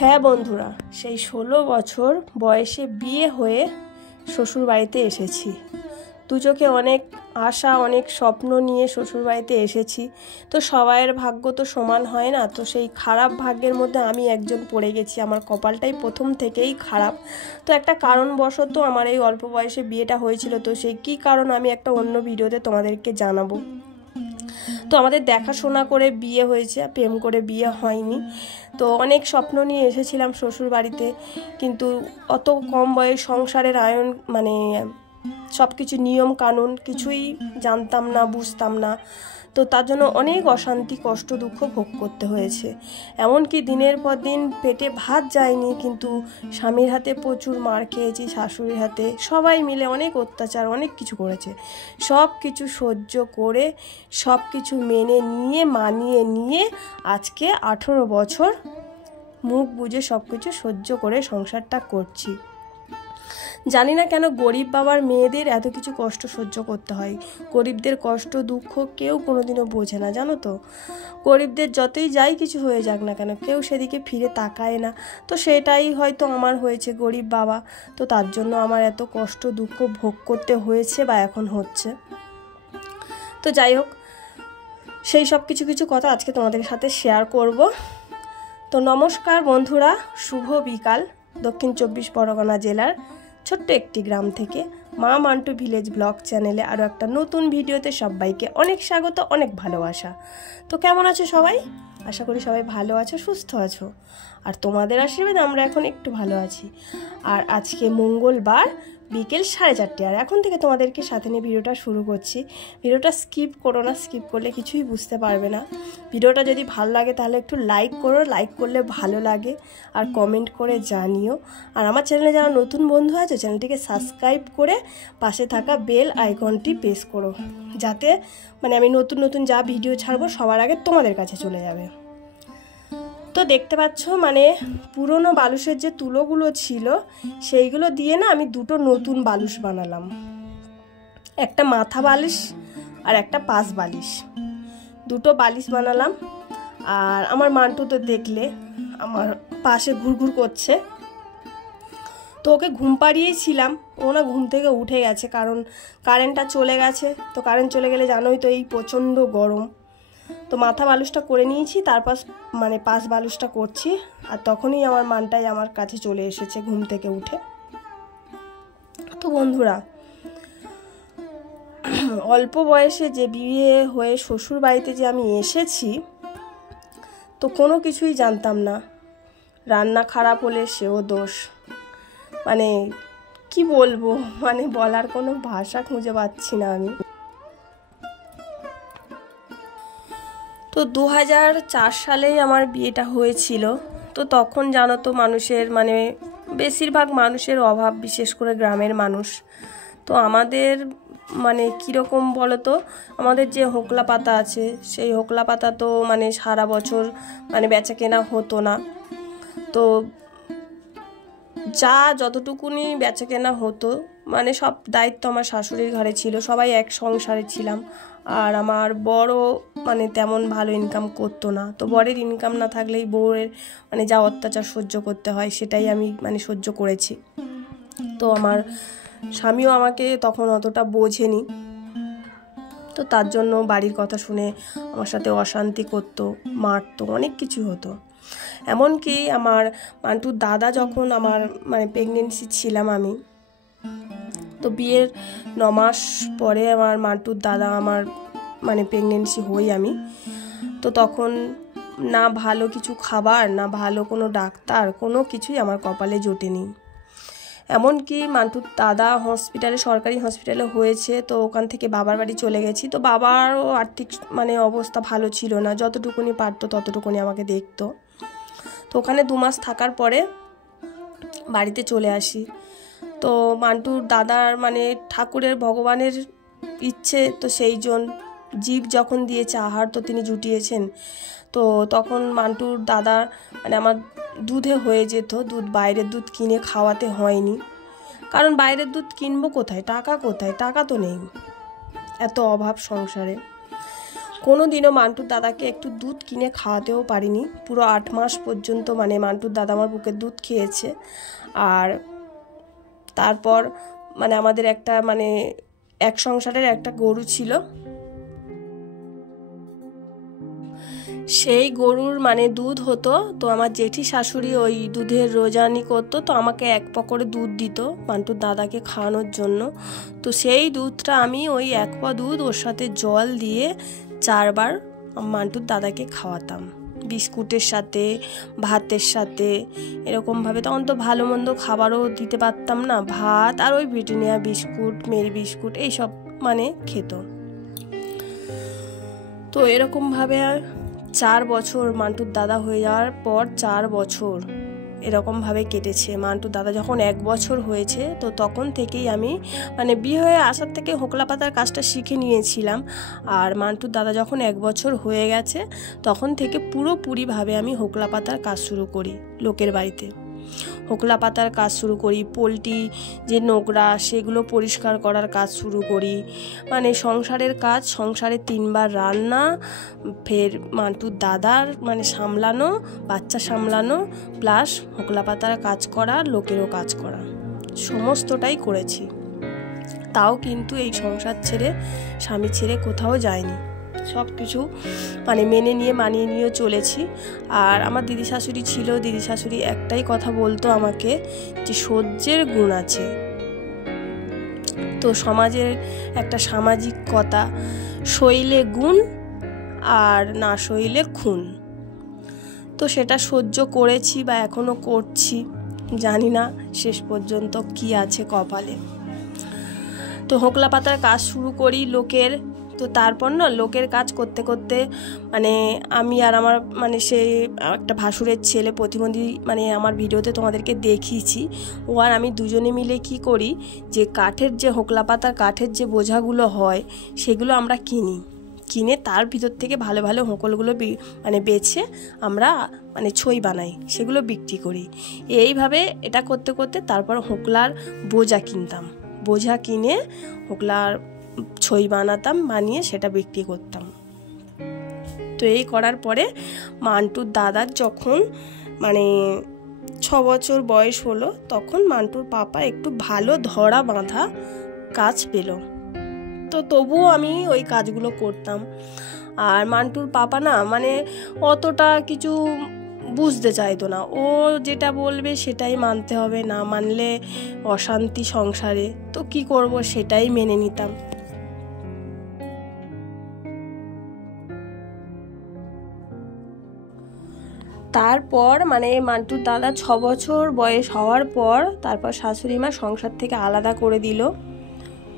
হ্যাঁ বন্ধুরা, সেই 16 বছর বয়সে বিয়ে হয়ে শ্বশুর বাড়িতে এসেছি। দু চোখে অনেক আশা, অনেক স্বপ্ন নিয়ে শ্বশুর বাড়িতে এসেছি। তো সবাইয়ের ভাগ্য তো সমান হয় না, তো সেই খারাপ ভাগ্যের মধ্যে আমি একজন পড়ে গেছি। আমার কপালটাই প্রথম থেকেই খারাপ। তো একটা কারণবশত আমার এই অল্প বয়সে বিয়েটা হয়েছিল। তো সেই কী কারণ আমি একটা অন্য ভিডিওতে তোমাদেরকে জানাবো। তো আমাদের দেখাশোনা করে বিয়ে হয়েছে, প্রেম করে বিয়ে হয়নি। তো অনেক স্বপ্ন নিয়ে এসেছিলাম শ্বশুর বাড়িতে, কিন্তু অত কম বয়স সংসারের আয়ন সব কিছু নিয়ম কানুন কিছুই জানতাম না, বুঝতাম না। তো তার জন্য অনেক অশান্তি, কষ্ট, দুঃখ ভোগ করতে হয়েছে। এমনকি দিনের পর দিন পেটে ভাত যায়নি, কিন্তু স্বামীর হাতে প্রচুর মার খেয়েছি, শাশুড়ির হাতে, সবাই মিলে অনেক অত্যাচার, অনেক কিছু করেছে। সব কিছু সহ্য করে, সব কিছু মেনে নিয়ে, মানিয়ে নিয়ে আজকে 18 বছর মুখ বুজে সব কিছু সহ্য করে সংসারটা করছি। জানি না কেন গরিব বাবার মেয়েদের এত কিছু কষ্ট সহ্য করতে হয়। গরিবদের কষ্ট দুঃখ কেউ কোনোদিনও বোঝে না, জানো তো। গরিবদের যতই যাই কিছু হয়ে যাক না কেন, কেউ সেদিকে ফিরে তাকায় না। তো সেটাই হয়তো আমার হয়েছে, গরিব বাবা। তো তার জন্য আমার এত কষ্ট দুঃখ ভোগ করতে হয়েছে বা এখন হচ্ছে। তো যাই হোক, সেই সব কিছু কথা আজকে তোমাদের সাথে শেয়ার করব। তো নমস্কার বন্ধুরা, শুভ বিকাল। দক্ষিণ 24 পরগনা জেলার ছোট্ট একটি গ্রাম থেকে মা মান্টু ভিলেজ ব্লগ চ্যানেলে আরও একটা নতুন ভিডিওতে সবাইকে অনেক স্বাগত, অনেক ভালোবাসা। তো কেমন আছো সবাই? আশা করি সবাই ভালো আছো, সুস্থ আছো। আর তোমাদের আশীর্বাদে আমরা এখন একটু ভালো আছি। আর আজকে মঙ্গলবার বিকেল 4:30, আর এখন থেকে তোমাদেরকে সাথে নিয়ে ভিডিওটা শুরু করছি। ভিডিওটা স্কিপ করো না, স্কিপ করলে কিছুই বুঝতে পারবে না। ভিডিওটা যদি ভালো লাগে তাহলে একটু লাইক করো, লাইক করলে ভালো লাগে, আর কমেন্ট করে জানিও। আর আমার চ্যানেলে যারা নতুন বন্ধু আছে, চ্যানেলটিকে সাবস্ক্রাইব করে পাশে থাকা বেল আইকনটি প্রেস করো, যাতে আমি নতুন যা ভিডিও ছাড়বো সবার আগে তোমাদের কাছে চলে যাবে। তো দেখতে পাচ্ছ, পুরনো বালুশের যে তুলোগুলো ছিল সেইগুলো দিয়ে না আমি দুটো নতুন বালুশ বানালাম। একটা মাথা বালিশ আর একটা পাশ বালিশ, দুটো বালিশ বানালাম। আর আমার মান্টু তো দেখলে আমার পাশে ঘুরঘুর করছে। তো ওকে ঘুম পাড়িয়েছিলাম, ও না ঘুম থেকে উঠে গেছে, কারণ কারেন্টটা চলে গেছে। তো কারেন্ট চলে গেলে জানোই তো এই প্রচণ্ড গরম। তো মাথা বালুশটা করে নিয়েছি, তারপর পাশ বালুশটা করছি। আর তখনই আমার মানটাই আমার কাছে চলে এসেছে ঘুম থেকে উঠে। তো বন্ধুরা, অল্প বয়সে যে বিয়ে হয়ে শ্বশুর বাড়িতে যে আমি এসেছি, তো কোনো কিছুই জানতাম না। রান্না খারাপ হলে সেও দোষ। কি বলবো, বলার কোনো ভাষা খুঁজে পাচ্ছি না আমি। তো 2004 সালেই আমার বিয়েটা হয়েছিল। তো তখন জানো তো মানুষের বেশিরভাগ মানুষের অভাব, বিশেষ করে গ্রামের মানুষ। তো আমাদের কীরকম বলো তো, আমাদের যে হোকলা পাতা আছে, সেই হোকলা পাতা তো সারা বছর বেচা কেনা হতো না। তো যা যতটুকুনি বেচা কেনা হতো, সব দায়িত্ব আমার শাশুড়ির ঘরে ছিল। সবাই এক সংসারে ছিলাম। আর আমার বড় তেমন ভালো ইনকাম করতো না। তো বরের ইনকাম না থাকলেই বউয়ের যা অত্যাচার সহ্য করতে হয়, সেটাই আমি সহ্য করেছি। তো আমার স্বামীও আমাকে তখন অতটা বোঝেনি। তো তার জন্য বাড়ির কথা শুনে আমার সাথে অশান্তি করতো, মারতো, অনেক কিছু হতো। এমনকি আমার মান্টুর দাদা যখন আমার প্রেগনেন্সি ছিলাম আমি, তো বিয়ের 9 মাস পরে আমার মান্টুর দাদা আমার প্রেগনেন্সি হই আমি। তো তখন না ভালো কিছু খাবার, না ভালো কোনো ডাক্তার, কোনো কিছুই আমার কপালে জোটেনি। এমনকি মান্টুর দাদা হসপিটালে, সরকারি হসপিটালে হয়েছে। তো ওখান থেকে বাবার বাড়ি চলে গেছি। তো বাবারও আর্থিক অবস্থা ভালো ছিল না, যতটুকুনি পারতো ততটুকুনি আমাকে দেখতো। তো ওখানে 2 মাস থাকার পরে বাড়িতে চলে আসি। তো মান্টুর দাদার ঠাকুরের, ভগবানের ইচ্ছে, তো সেই জীব যখন দিয়েছে আহার তো তিনি জুটিয়েছেন। তো তখন মান্টুর দাদার আমার দুধে হয়ে যেত, বাইরের দুধ কিনে খাওয়াতে হয়নি। কারণ বাইরের দুধ কিনবো কোথায়, টাকা কোথায়, টাকা তো নেই, এত অভাব সংসারে। কোনো দিনও মান্টুর দাদাকে একটু দুধ কিনে খাওয়াতেও পারিনি। পুরো 8 মাস পর্যন্ত মানে মান্টুর দাদা আমার বুকের দুধ খেয়েছে। আর তারপর মানে আমাদের একটা মানে এক সংসারের একটা গরু ছিল, সেই গরুর মানে দুধ হতো। তো আমার জেঠি শাশুড়ি ওই দুধের রোজানি করতো, তো আমাকে 1 পা করে দুধ দিত মান্টুর দাদাকে খাওয়ানোর জন্য। তো সেই দুধটা আমি ওই 1 পা দুধ ওর সাথে জল দিয়ে 4 বার মান্টুর দাদাকে খাওয়াতাম, বিস্কুটের সাথে, ভাতের সাথে, এরকমভাবে। তখন তো ভালো মন্দ খাবারও দিতে পারতাম না, ভাত আর ওই ব্রিটানিয়া বিস্কুট, মেরি বিস্কুট এইসব মানে খেত। তো এরকমভাবে 4 বছর মান্টুর দাদা হয়ে যাওয়ার পর 4 বছর এরকমভাবে কেটেছে। মান্টুর দাদা যখন 1 বছর হয়েছে, তো তখন থেকেই আমি মানে বিয়ে হয়ে আসার থেকে হোকলা পাতার কাজটা শিখে নিয়েছিলাম। আর মান্টুর দাদা যখন 1 বছর হয়ে গেছে, তখন থেকে পুরোপুরিভাবে আমি হোকলা পাতার কাজ শুরু করি। লোকের বাড়িতে হোকলা পাতার কাজ শুরু করি, পোলট্রি যে নোংরা সেগুলো পরিষ্কার করার কাজ শুরু করি। মানে সংসারের কাজ, সংসারে 3 বার রান্না, ফের মান্টুর দাদার মানে সামলানো, বাচ্চা সামলানো, প্লাস হোকলা পাতার কাজ করা, লোকেরও কাজ করা, সমস্তটাই করেছি। তাও কিন্তু এই সংসার ছেড়ে, স্বামী ছেড়ে কোথাও যায়নি, সব কিছু মানে মেনে নিয়ে মানিয়ে নিয়ে চলেছি। আর আমার দিদি শাশুড়ি ছিল, দিদি শাশুড়ি একটাই কথা বলতো আমাকে, যে সহ্যের গুণ আছে। তো সমাজের একটা সামাজিক কথা, সইলে গুণ আর না সইলে খুন। তো সেটা সহ্য করেছি বা এখনো করছি, জানি না শেষ পর্যন্ত কি আছে কপালে। তো হোকলা পাতার কাজ শুরু করি লোকের। তো তারপর না লোকের কাজ করতে করতে মানে আমি আর আমার মানে সে একটা ভাসুরের ছেলে প্রতিবন্ধী, মানে আমার ভিডিওতে তোমাদেরকে দেখিয়েছি, ও আর আমি দুজনে মিলে কি করি, যে কাঠের যে হোকলা পাতার কাঠের যে বোঝাগুলো হয় সেগুলো আমরা কিনে তার ভিতর থেকে ভালো ভালো হোকলগুলো মানে বেছে আমরা মানে ছই বানাই, সেগুলো বিক্রি করি। এইভাবে এটা করতে করতে তারপর হোকলার বোঝা কিনতাম, বোঝা কিনে হোকলার ছই বানাতাম, বানিয়ে সেটা বিক্রি করতাম। তো এই করার পরে মান্টুর দাদার যখন মানে 6 বছর বয়স হলো, তখন মান্টুর পাপা একটু ভালো ধরা বাঁধা কাজ পেল। তো তবুও আমি ওই কাজগুলো করতাম। আর মান্টুর পাপা না মানে অতটা কিছু বুঝতে চাইতো না, ও যেটা বলবে সেটাই মানতে হবে, না মানলে অশান্তি সংসারে। তো কি করব, সেটাই মেনে নিতাম। তারপর মানে মান্টুর দাদা 6 বছর বয়স হওয়ার পর তারপর শাশুড়ি মা সংসার থেকে আলাদা করে দিল।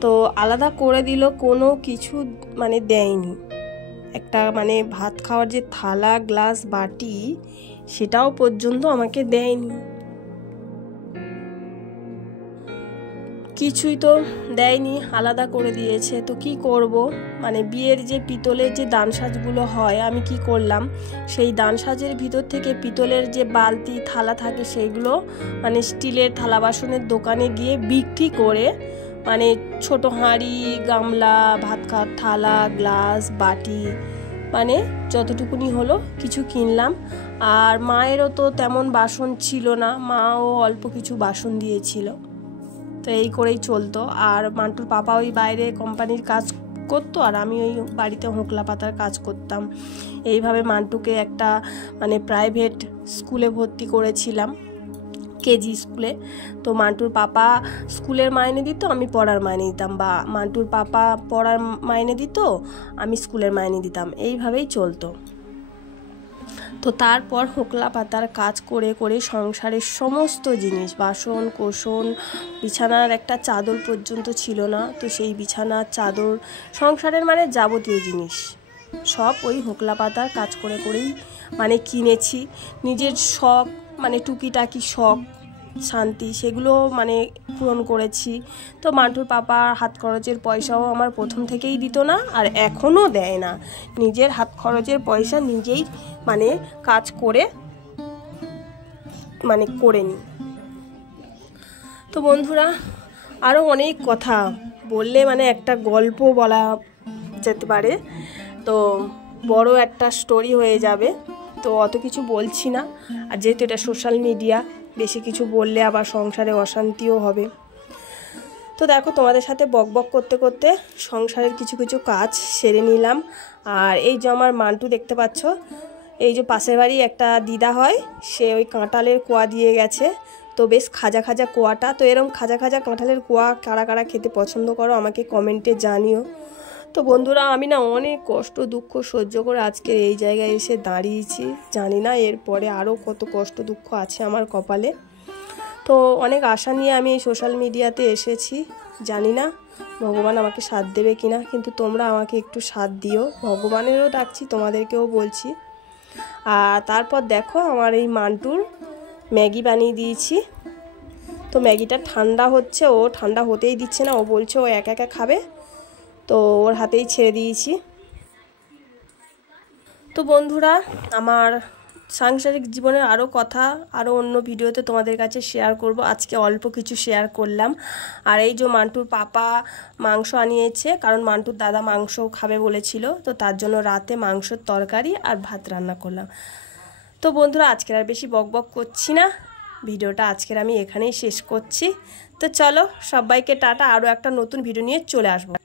তো আলাদা করে দিল, কোনো কিছু মানে দেয়নি। একটা মানে ভাত খাওয়ার যে থালা, গ্লাস, বাটি, সেটাও পর্যন্ত আমাকে দেয়নি, কিছুই তো দেয়নি, আলাদা করে দিয়েছে। তো কি করব, মানে বিয়ের যে পিতলের যে দানসাজগুলো হয়, আমি কি করলাম, সেই দানসাজের ভিতর থেকে পিতলের যে বালতি থালা থাকে সেইগুলো মানে স্টিলের থালা বাসনের দোকানে গিয়ে বিক্রি করে মানে ছোট হাঁড়ি, গামলা, ভাত খাওয়ার থালা, গ্লাস, বাটি, মানে যতটুকুনি হলো কিছু কিনলাম। আর মায়েরও তো তেমন বাসন ছিল না, মাও অল্প কিছু বাসন দিয়েছিল। তো এই করেই চলতো। আর মান্টুর পাপা ওই বাইরে কোম্পানির কাজ করতো, আর আমি ওই বাড়িতে হোকলা পাতার কাজ করতাম। এইভাবে মান্টুকে একটা মানে প্রাইভেট স্কুলে ভর্তি করেছিলাম, কেজি স্কুলে। তো মান্টুর পাপা স্কুলের মাইনে দিত, আমি পড়ার মাইনে দিতাম, বা মান্টুর পাপা পড়ার মাইনে দিত, আমি স্কুলের মাইনে দিতাম, এইভাবেই চলতো। তো তারপর হোকলা পাতার কাজ করে করে সংসারের সমস্ত জিনিস, বাসন কোসন, বিছানার একটা চাদর পর্যন্ত ছিল না, তো সেই বিছানার চাদর, সংসারের মানে যাবতীয় জিনিস সব ওই হোকলা পাতার কাজ করে করেই মানে কিনেছি। নিজের শখ মানে টুকিটাকি শখ শান্তি সেগুলো মানে পূরণ করেছি। তো মান্টুর পাপা হাত খরচের পয়সাও আমার প্রথম থেকেই দিত না, আর এখনও দেয় না। নিজের হাত খরচের পয়সা নিজেই মানে কাজ করে মানে করে নিই। তো বন্ধুরা, আরও অনেক কথা বললে মানে একটা গল্প বলা যেতে পারে। তো বড় একটা স্টোরি হয়ে যাবে, তো অত কিছু বলছি না। আর যেহেতু এটা সোশ্যাল মিডিয়া, বেশি কিছু বললে আবার সংসারে অশান্তিও হবে। তো দেখো, তোমাদের সাথে বকবক করতে করতে সংসারের কিছু কিছু কাজ সেরে নিলাম। আর এই যে আমার মান্টু দেখতে পাচ্ছ, এই যে পাশের বাড়ি একটা দিদা হয়, সে ওই কাঁঠালের কোয়া দিয়ে গেছে। তো বেশ খাজা খাজা কোয়াটা, তো এরকম খাজা খাজা কাঁঠালের কোয়া কারা কারা খেতে পছন্দ করো আমাকে কমেন্টে জানিও। তো বন্ধুরা, আমি না অনেক কষ্ট দুঃখ সহ্য করে আজকে এই জায়গায় এসে দাঁড়িয়েছি। জানি না এরপরে আরও কত কষ্ট দুঃখ আছে আমার কপালে। তো অনেক আশা নিয়ে আমি এই সোশ্যাল মিডিয়াতে এসেছি। জানি না ভগবান আমাকে সাথ দেবে কিনা, কিন্তু তোমরা আমাকে একটু সাথ দিও। ভগবানেরও ডাকছি, তোমাদেরকেও বলছি। আর তারপর দেখো, আমার এই মান্টুর ম্যাগি বানিয়ে দিয়েছি। তো ম্যাগিটা ঠান্ডা হচ্ছে, ও ঠান্ডা হতেই দিচ্ছে না, ও বলছে ও একা একা খাবে, তো ওর হাতেই ছেড়ে দিয়েছি। তো বন্ধুরা, আমার সাংসারিক জীবনের আরও কথা আরও অন্য ভিডিওতে তোমাদের কাছে শেয়ার করব। আজকে অল্প কিছু শেয়ার করলাম। আর এই যে মান্টুর পাপা মাংস আনিয়েছে, কারণ মান্টুর দাদা মাংস খাবে বলেছিল, তো তার জন্য রাতে মাংসর তরকারি আর ভাত রান্না করলাম। তো বন্ধুরা, আজকের আর বেশি বকবক করছি না, ভিডিওটা আজকের আমি এখানেই শেষ করছি। তো চলো, সবাইকে টাটা। আরও একটা নতুন ভিডিও নিয়ে চলে আসবো।